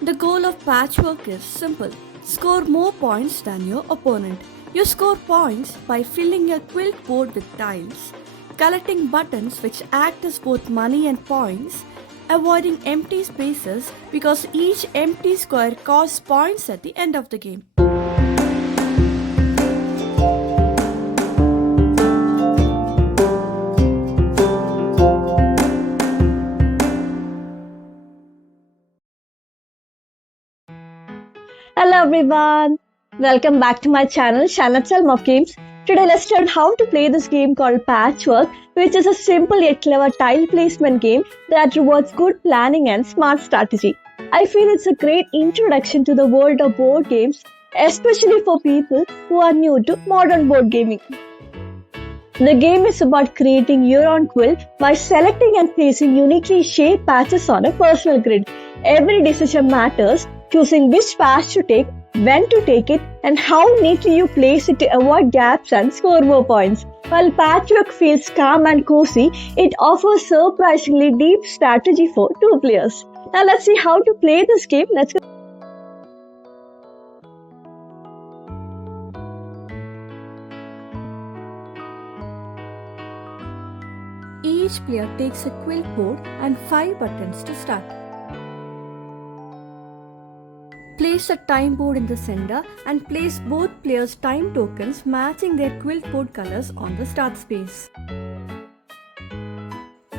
The goal of Patchwork is simple. Score more points than your opponent. You score points by filling your quilt board with tiles, collecting buttons which act as both money and points, avoiding empty spaces because each empty square costs points at the end of the game. Hello everyone, welcome back to my channel RealmO'Games. Today let's learn how to play this game called Patchwork, which is a simple yet clever tile placement game that rewards good planning and smart strategy. I feel it's a great introduction to the world of board games, especially for people who are new to modern board gaming. The game is about creating your own quilt by selecting and placing uniquely shaped patches on a personal grid. Every decision matters, choosing which patch to take, when to take it, and how neatly you place it to avoid gaps and score more points. While Patchwork feels calm and cozy, it offers surprisingly deep strategy for two players. Now let's see how to play this game. Let's go. Each player takes a quilt board and 5 buttons to start. Place a time board in the center and place both players' time tokens matching their quilt board colors on the start space.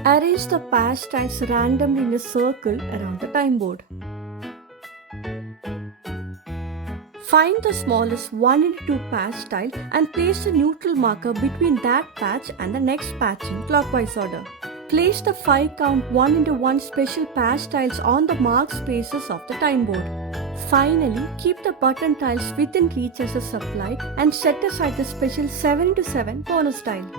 Arrange the patch tiles randomly in a circle around the time board. Find the smallest 1x2 patch tile and place the neutral marker between that patch and the next patch in clockwise order. Place the 5 count 1x1 special patch tiles on the marked spaces of the time board. Finally, keep the button tiles within reach as a supply and set aside the special 7x7 bonus tile.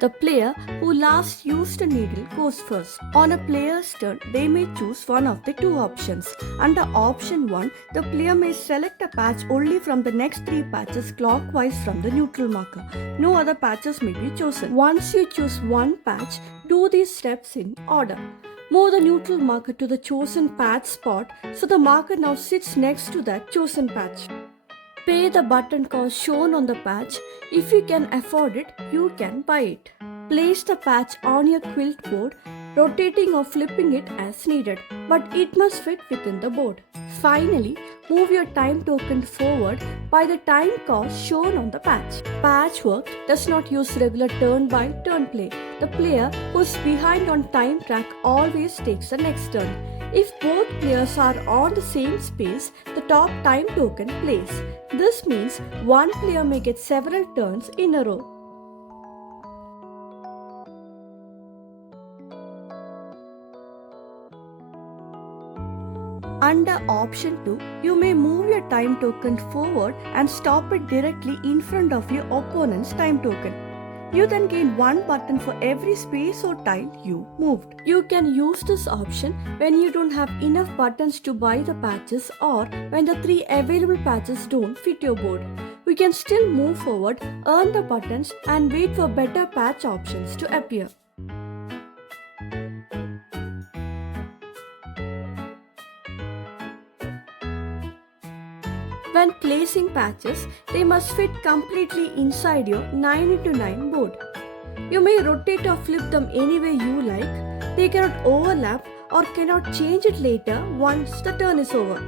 The player who last used a needle goes first. On a player's turn, they may choose one of the two options. Under option 1, the player may select a patch only from the next 3 patches clockwise from the neutral marker. No other patches may be chosen. Once you choose one patch, do these steps in order. Move the neutral marker to the chosen patch spot so the marker now sits next to that chosen patch. Pay the button cost shown on the patch. If you can afford it, you can buy it. Place the patch on your quilt board, rotating or flipping it as needed, but it must fit within the board. Finally, move your time token forward by the time cost shown on the patch. Patchwork does not use regular turn-by-turn play. The player who's behind on time track always takes the next turn. If both players are on the same space, the top time token plays. This means one player may get several turns in a row. Under option 2, you may move your time token forward and stop it directly in front of your opponent's time token. You then gain 1 button for every space or tile you moved. You can use this option when you don't have enough buttons to buy the patches or when the 3 available patches don't fit your board. We can still move forward, earn the buttons and wait for better patch options to appear. When placing patches, they must fit completely inside your 9x9 board. You may rotate or flip them any way you like. They cannot overlap or cannot change it later once the turn is over.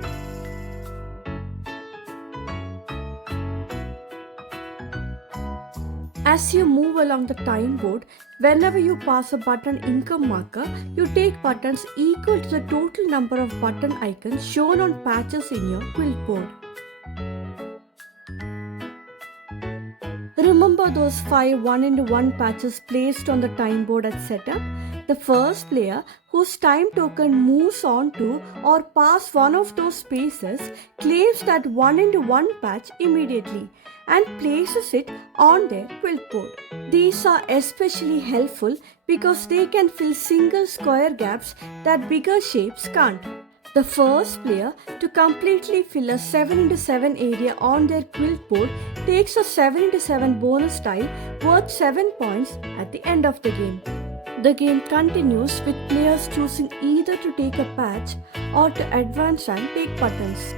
As you move along the time board, whenever you pass a button income marker, you take buttons equal to the total number of button icons shown on patches in your quilt board. Remember those 5 1x1 patches placed on the time board at setup? The first player whose time token moves on to or past one of those spaces claims that 1x1 patch immediately and places it on their quilt board. These are especially helpful because they can fill single square gaps that bigger shapes can't. The first player to completely fill a 7x7 area on their quilt board takes a 7x7 bonus tile worth 7 points at the end of the game. The game continues with players choosing either to take a patch or to advance and take buttons.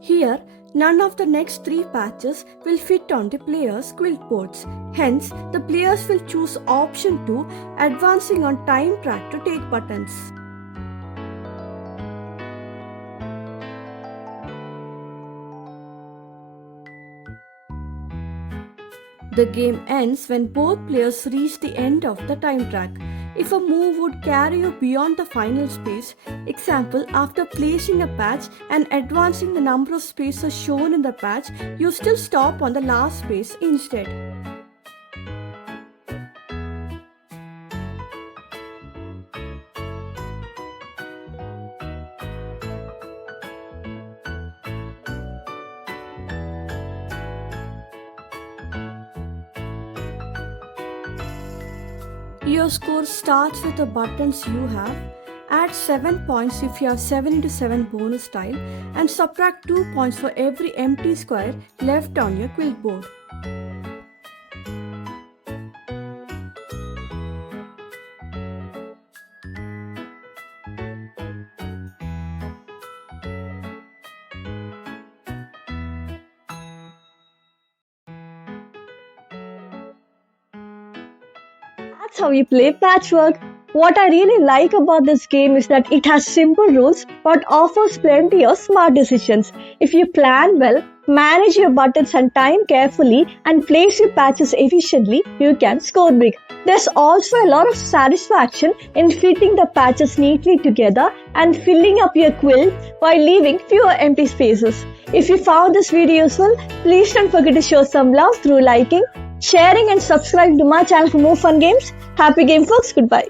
Here, none of the next 3 patches will fit on the players' quilt boards. Hence, the players will choose option 2, advancing on time track to take buttons. The game ends when both players reach the end of the time track. If a move would carry you beyond the final space, example, after placing a patch and advancing the number of spaces shown in the patch, you still stop on the last space instead. Your score starts with the buttons you have. Add 7 points if you have 7x7 bonus tile and subtract 2 points for every empty square left on your quilt board. That's how you play Patchwork. What I really like about this game is that it has simple rules but offers plenty of smart decisions. If you plan well, manage your buttons and time carefully, and place your patches efficiently, you can score big. There's also a lot of satisfaction in fitting the patches neatly together and filling up your quilt while leaving fewer empty spaces. If you found this video useful, please don't forget to show some love through liking, sharing and subscribing to my channel for more fun games. Happy game folks, goodbye.